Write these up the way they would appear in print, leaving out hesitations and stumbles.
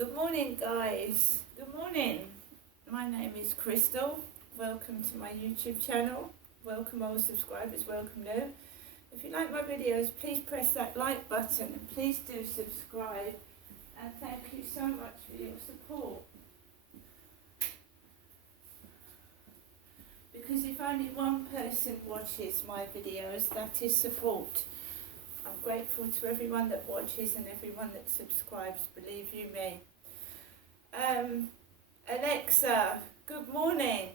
Good morning, guys. Good morning. My name is Crystal. Welcome to my YouTube channel. Welcome all subscribers, welcome new. If you like my videos, please press that like button and please do subscribe. And thank you so much for your support. Because if only one person watches my videos, that is support. I'm grateful to everyone that watches and everyone that subscribes, believe you me. Alexa, good morning.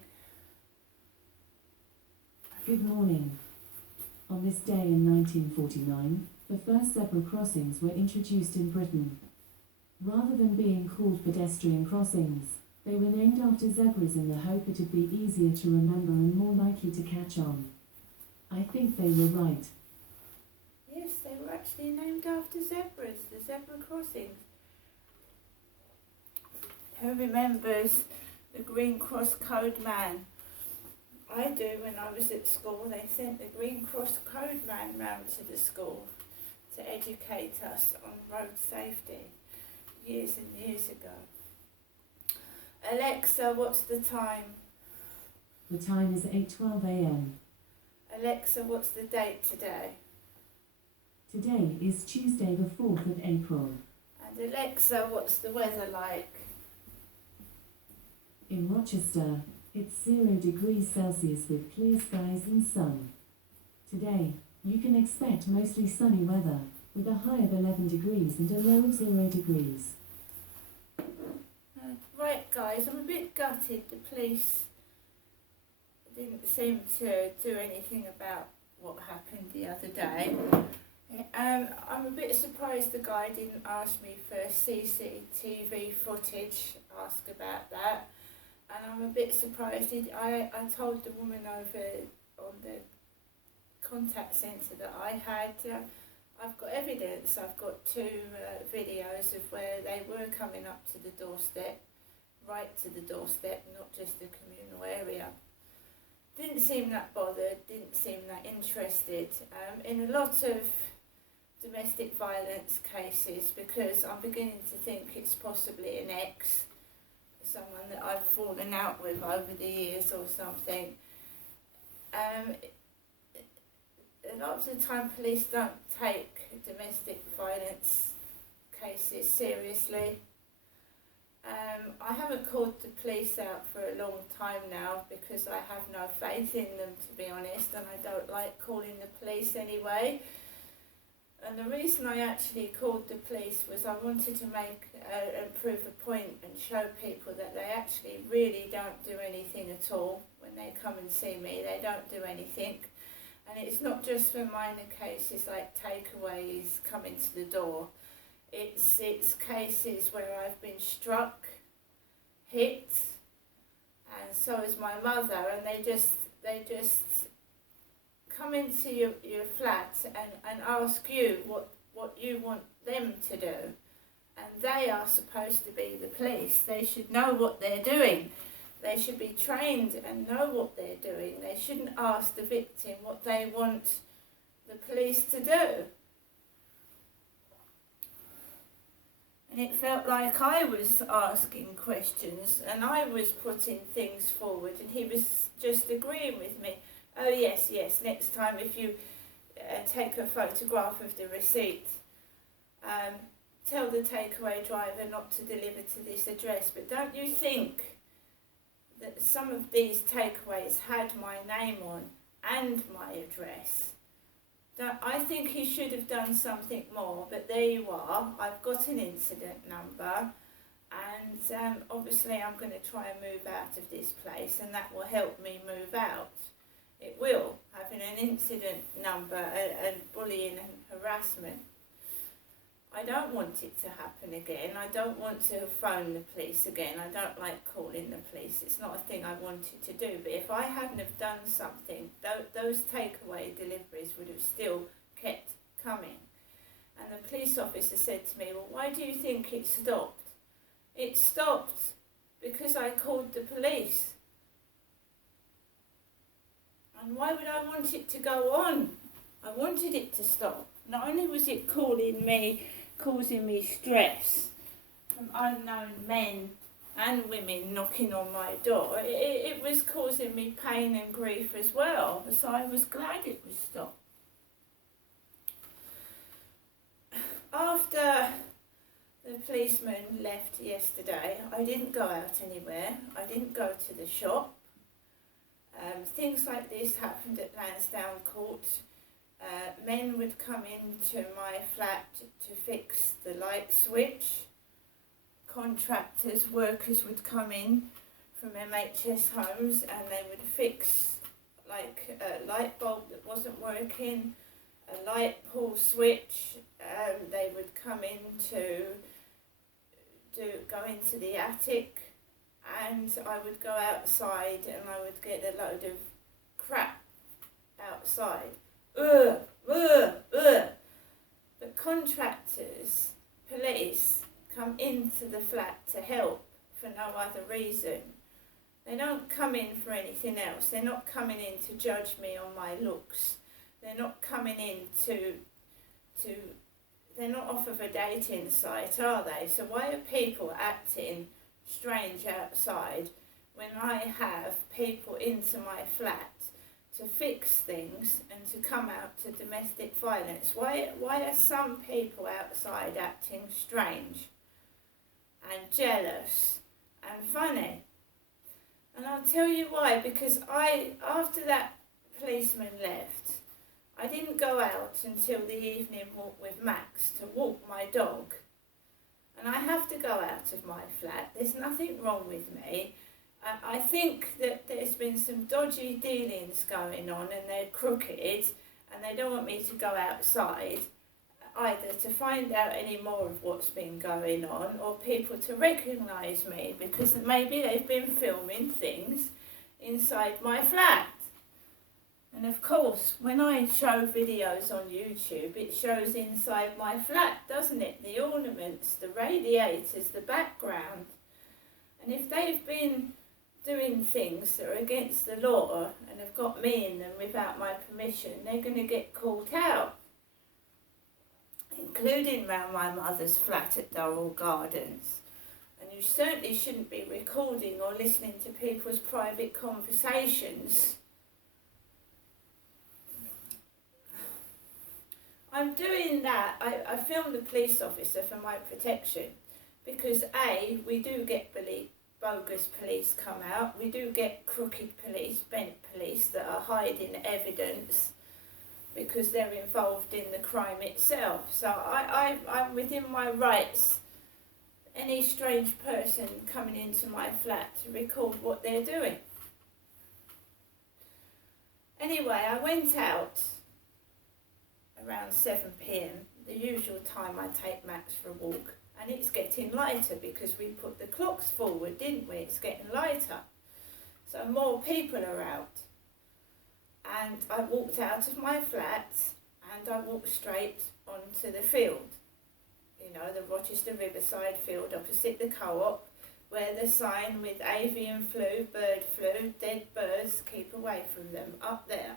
Good morning. On this day in 1949, the first zebra crossings were introduced in Britain. Rather than being called pedestrian crossings, they were named after zebras in the hope it'd be easier to remember and more likely to catch on. I think they were right. Yes, they were actually named after zebras, the zebra crossings. Who remembers the Green Cross Code Man? I do. When I was at school, they sent the Green Cross Code Man round to the school to educate us on road safety years and years ago. Alexa, what's the time? The time is 8:12 a.m. Alexa, what's the date today? Today is Tuesday the 4th of April. And Alexa, what's the weather like? In Rochester, it's 0 degrees Celsius with clear skies and sun. Today, you can expect mostly sunny weather, with a high of 11 degrees and a low of 0 degrees. Right guys, I'm a bit gutted the police didn't seem to do anything about what happened the other day. I'm a bit surprised the guy didn't ask me for CCTV footage, ask about that. And I'm a bit surprised, I told the woman over on the contact centre that I had, I've got evidence, I've got two videos of where they were coming up to the doorstep, right to the doorstep, not just the communal area. Didn't seem that bothered, didn't seem that interested in a lot of domestic violence cases, because I'm beginning to think it's possibly an ex, someone that I've fallen out with over the years or something. A lot of the time police don't take domestic violence cases seriously. I haven't called the police out for a long time now because I have no faith in them, to be honest, and I don't like calling the police anyway. And the reason I actually called the police was I wanted to prove a point and show people that they actually really don't do anything at all. When they come and see me, they don't do anything. And it's not just for minor cases like takeaways coming to the door. It's cases where I've been struck, hit, and so is my mother, and they just come into your flat and ask you what you want them to do. And they are supposed to be the police. They should know what they're doing. They should be trained and know what they're doing. They shouldn't ask the victim what they want the police to do. And it felt like I was asking questions and I was putting things forward, and he was just agreeing with me. Oh yes, next time if you take a photograph of the receipt, tell the takeaway driver not to deliver to this address. But don't you think that some of these takeaways had my name on and my address? I think he should have done something more, but there you are. I've got an incident number, and obviously I'm going to try and move out of this place, and that will help me move out. It will, having an incident number and bullying and harassment. I don't want it to happen again. I don't want to phone the police again. I don't like calling the police. It's not a thing I wanted to do. But if I hadn't have done something, those takeaway deliveries would have still kept coming. And the police officer said to me, well, why do you think it stopped? It stopped because I called the police. And why would I want it to go on? I wanted it to stop. Not only was it causing me stress, from unknown men and women knocking on my door, it was causing me pain and grief as well. So I was glad it was stopped. After the policeman left yesterday, I didn't go out anywhere. I didn't go to the shop. Things like this happened at Lansdowne Court. Men would come into my flat to fix the light switch. Contractors, workers would come in from MHS homes and they would fix like a light bulb that wasn't working, a light pull switch. They would come in to go into the attic, and I would go outside and I would get a load of crap outside. But contractors, police come into the flat to help for no other reason. They don't come in for anything else. They're not coming in to judge me on my looks. They're not coming in they're not off of a dating site, are they? So why are people acting strange outside when I have people into my flat to fix things and to come out to domestic violence? Why are some people outside acting strange and jealous and funny? And I'll tell you why, because after that policeman left, I didn't go out until the evening walk with Max to walk my dog. And I have to go out of my flat. There's nothing wrong with me. I think that there's been some dodgy dealings going on and they're crooked and they don't want me to go outside either to find out any more of what's been going on or people to recognise me, because maybe they've been filming things inside my flat. And of course, when I show videos on YouTube, it shows inside my flat, doesn't it? The ornaments, the radiators, the background. And if they've been doing things that are against the law and have got me in them without my permission, they're going to get caught out. Including round my mother's flat at Durrell Gardens. And you certainly shouldn't be recording or listening to people's private conversations. I'm doing that. I filmed the police officer for my protection because A, we do get bogus police come out. We do get crooked police, bent police that are hiding evidence because they're involved in the crime itself. So I'm within my rights. Any strange person coming into my flat to record what they're doing. Anyway, I went out around 7 p.m, the usual time I take Max for a walk, and it's getting lighter because we put the clocks forward, didn't we? It's getting lighter. So more people are out. And I walked out of my flat and I walked straight onto the field. You know, the Rochester Riverside field opposite the co-op, where the sign with avian flu, bird flu, dead birds, keep away from them, up there.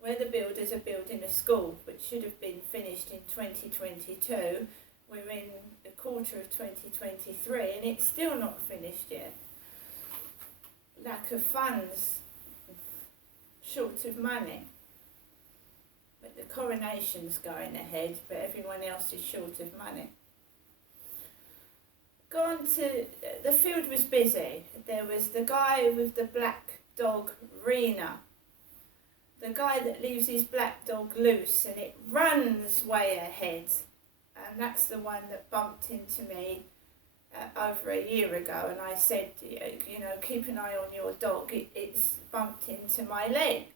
Where the builders are building a school, which should have been finished in 2022. We're in the quarter of 2023 and it's still not finished yet. Lack of funds, short of money. But the coronation's going ahead, but everyone else is short of money. The field was busy. There was the guy with the black dog, Rena. The guy that leaves his black dog loose and it runs way ahead. And that's the one that bumped into me over a year ago. And I said, you know, keep an eye on your dog. It's bumped into my leg.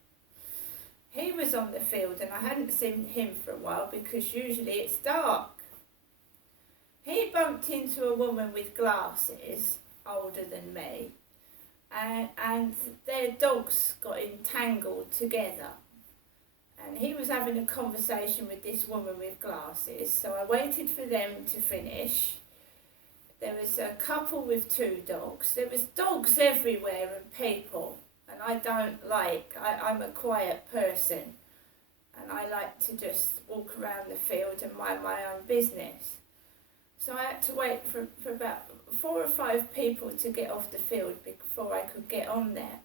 He was on the field and I hadn't seen him for a while because usually it's dark. He bumped into a woman with glasses, older than me, and their dogs got entangled together. And he was having a conversation with this woman with glasses, so I waited for them to finish. There was a couple with 2 dogs. There was dogs everywhere and people, and I'm a quiet person, and I like to just walk around the field and mind my own business. So I had to wait for about 4 or 5 people to get off the field before I could get on there.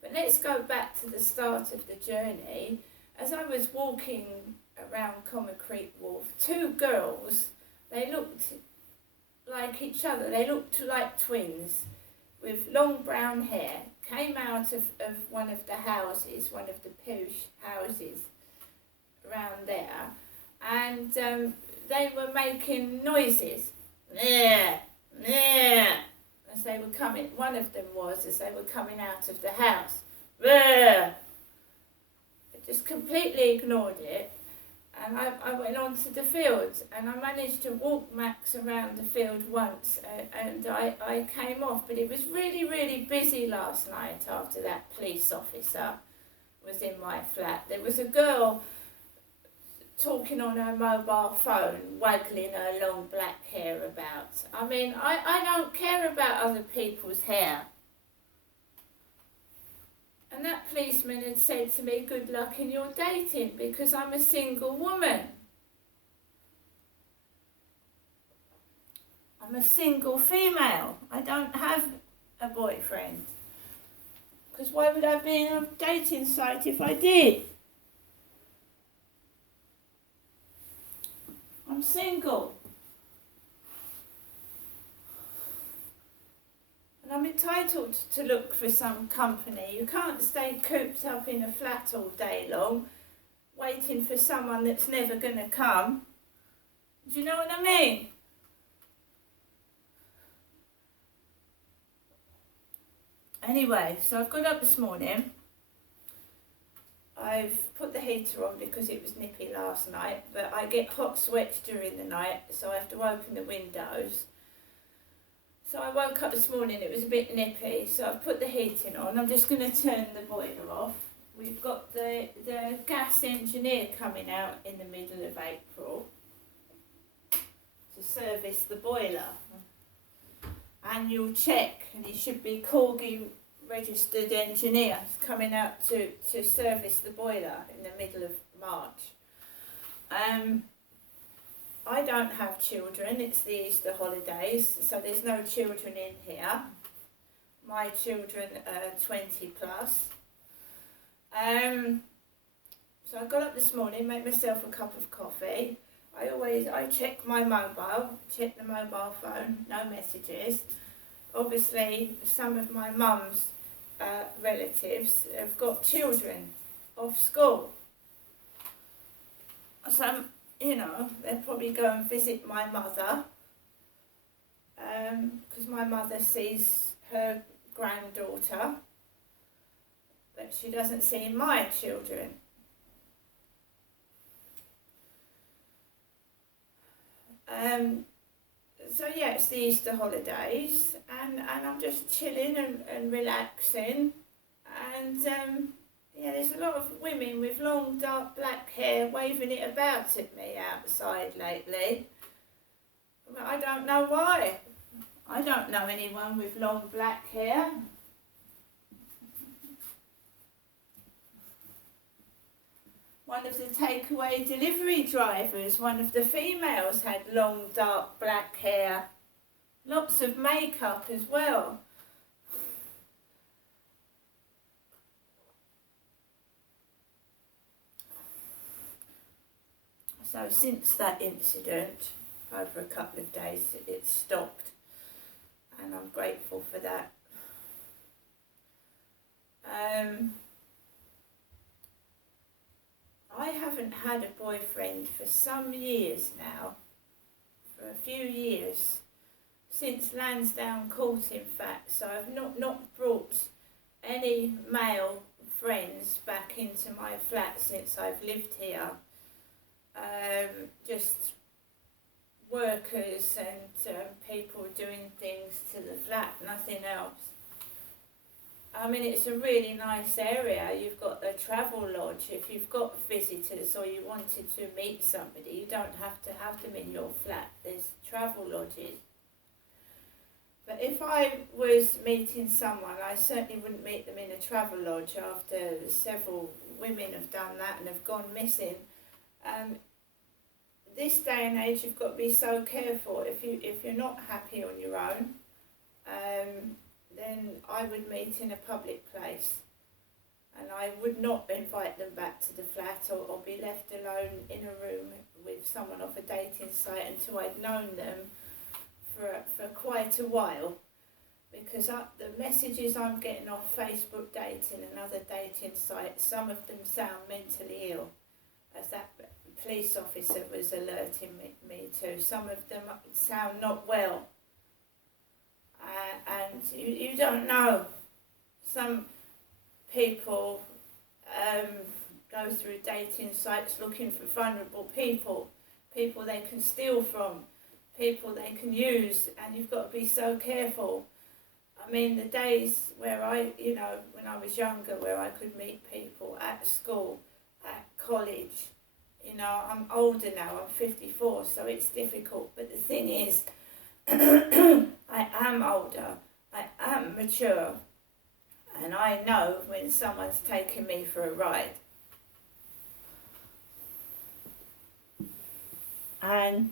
But let's go back to the start of the journey. As I was walking around Common Creek Wharf, 2 girls, they looked like each other. They looked like twins with long brown hair, came out of one of the houses, one of the posh houses around there, and they were making noises. Meh, meh, as they were coming, one of them was, as they were coming out of the house. Meh. I just completely ignored it, and I went on to the field, and I managed to walk Max around the field once, and I came off, but it was really, really busy last night after that police officer was in my flat. There was a girl talking on her mobile phone, waggling her long black hair about. I mean, I don't care about other people's hair. And that policeman had said to me, good luck in your dating, because I'm a single woman. I'm a single female. I don't have a boyfriend. Because why would I be in a dating site if I did? I'm single. And I'm entitled to look for some company. You can't stay cooped up in a flat all day long, waiting for someone that's never going to come. Do you know what I mean? Anyway, so I've got up this morning. I've put the heater on because it was nippy last night, but I get hot sweats during the night, so I have to open the windows. So I woke up this morning, it was a bit nippy, so I've put the heating on. I'm just going to turn the boiler off. We've got the gas engineer coming out in the middle of April to service the boiler. Annual check, and he should be Corgi registered engineer coming out to service the boiler in the middle of March. I don't have children, it's the Easter holidays, so there's no children in here. My children are 20 plus. So I got up this morning, made myself a cup of coffee. I check my mobile, check the mobile phone, no messages. Obviously, some of my mum's relatives have got children off school. So, you know, they'll probably go and visit my mother, because my mother sees her granddaughter, but she doesn't see my children. So yeah, it's the Easter holidays, and I'm just chilling and relaxing, and yeah, there's a lot of women with long dark black hair waving it about at me outside lately. But I don't know why. I don't know anyone with long black hair. One of the takeaway delivery drivers, one of the females, had long dark black hair. Lots of makeup as well. So since that incident, over a couple of days, it's stopped, and I'm grateful for that. I haven't had a boyfriend for some years now, for a few years, since Lansdowne Court in fact, so I've not brought any male friends back into my flat since I've lived here. Just workers and people doing things to the flat, nothing else. I mean, it's a really nice area. You've got the travel lodge. If you've got visitors or you wanted to meet somebody, you don't have to have them in your flat. There's travel lodges. But if I was meeting someone, I certainly wouldn't meet them in a travel lodge after several women have done that and have gone missing. this day and age, you've got to be so careful. If you're not happy on your own, then I would meet in a public place, and I would not invite them back to the flat or be left alone in a room with someone off a dating site until I'd known them for quite a while, because the messages I'm getting off Facebook dating and other dating sites, some of them sound mentally ill, as that police officer was alerting me to. Some of them sound not well, and you don't know. Some people go through dating sites looking for vulnerable people they can steal from, people they can use, and you've got to be so careful. I mean, the days where when I was younger, where I could meet people at school, at college, I'm older now, I'm 54, so it's difficult. But the thing is, I am older, I am mature, and I know when someone's taking me for a ride. And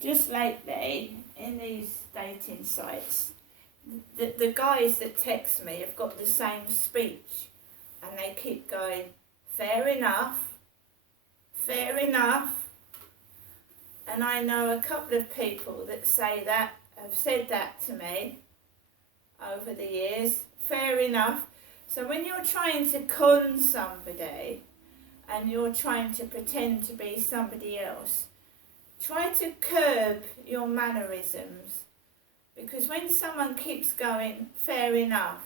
just lately, in these dating sites, the guys that text me have got the same speech, and they keep going, fair enough, and I know a couple of people that have said that to me over the years, fair enough. So when you're trying to con somebody and you're trying to pretend to be somebody else, try to curb your mannerisms, because when someone keeps going, fair enough,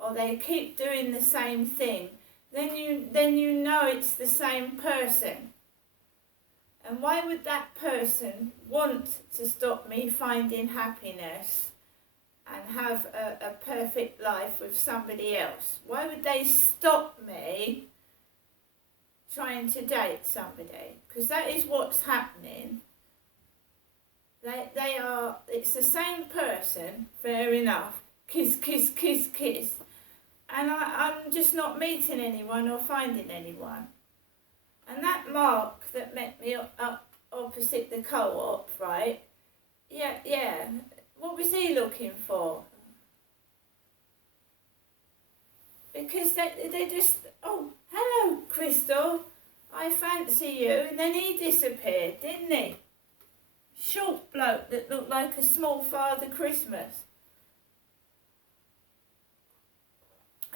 or they keep doing the same thing, then you know it's the same person. And why would that person want to stop me finding happiness and have a perfect life with somebody else? Why would they stop me trying to date somebody? Because that is what's happening. It's the same person, fair enough, kiss, and I'm just not meeting anyone or finding anyone. And that Mark that met me up opposite the co-op, right? Yeah. What was he looking for? Because they just, oh, hello, Crystal, I fancy you. And then he disappeared, didn't he? Short bloke that looked like a small Father Christmas.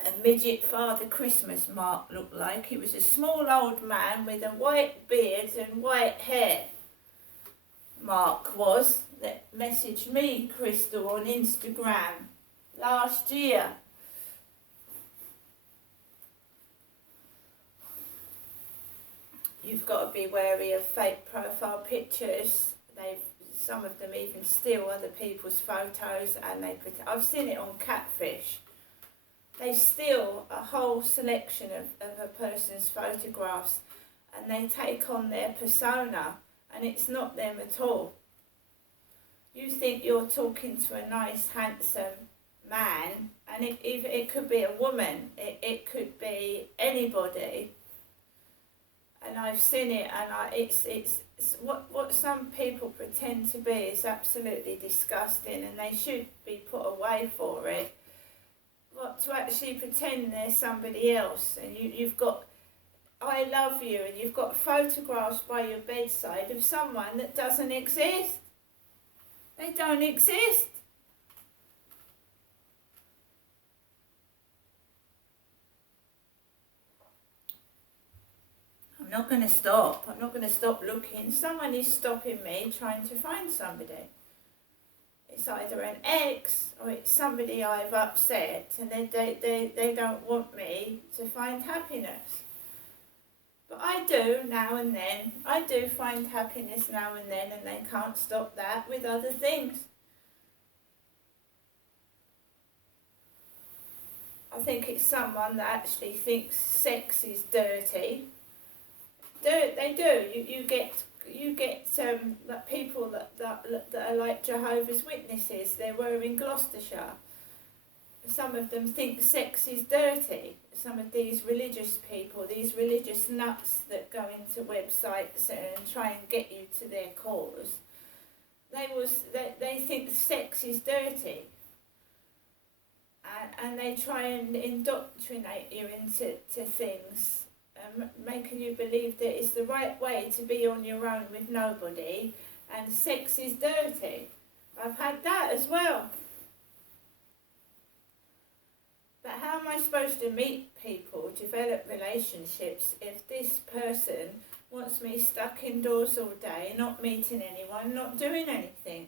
A midget Father Christmas, Mark looked like. He was a small old man with a white beard and white hair. Mark was, that messaged me, Crystal, on Instagram last year. You've got to be wary of fake profile pictures. Some of them even steal other people's photos, and I've seen it on Catfish. They steal a whole selection of a person's photographs, and they take on their persona, and it's not them at all. You think you're talking to a nice, handsome man, and it could be a woman, it could be anybody. And I've seen it, and it's what some people pretend to be is absolutely disgusting, and they should be put away for it. But to actually pretend they're somebody else, and you've got I love you, and you've got photographs by your bedside of someone that doesn't exist. They don't exist. I'm not going to stop. I'm not going to stop looking. Someone is stopping me trying to find somebody. It's either an ex or it's somebody I've upset, and they don't want me to find happiness. But I do now and then. I do find happiness now and then, and they can't stop that with other things. I think it's someone that actually thinks sex is dirty. They do. You get people that are like Jehovah's Witnesses. They were in Gloucestershire, some of them think sex is dirty. Some of these religious people, these religious nuts that go into websites and try and get you to their cause, they think sex is dirty. And they try and indoctrinate you into things, making you believe that it's the right way to be on your own with nobody, and sex is dirty. I've had that as well. But how am I supposed to meet people, develop relationships, if this person wants me stuck indoors all day, not meeting anyone, not doing anything?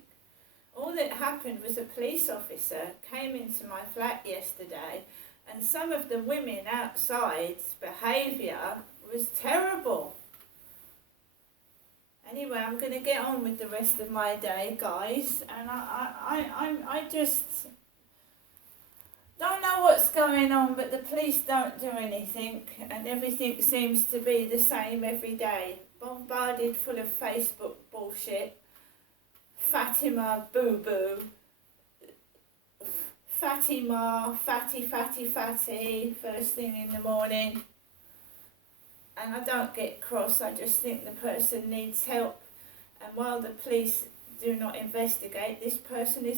All that happened was a police officer came into my flat yesterday, and some of the women outside's behaviour was terrible. Anyway, I'm going to get on with the rest of my day, guys, and I just don't know what's going on, but the police don't do anything, and everything seems to be the same every day. Bombarded full of Facebook bullshit. Fatima boo-boo. Fatima, fatty, first thing in the morning. And I don't get cross, I just think the person needs help. And while the police do not investigate, this person is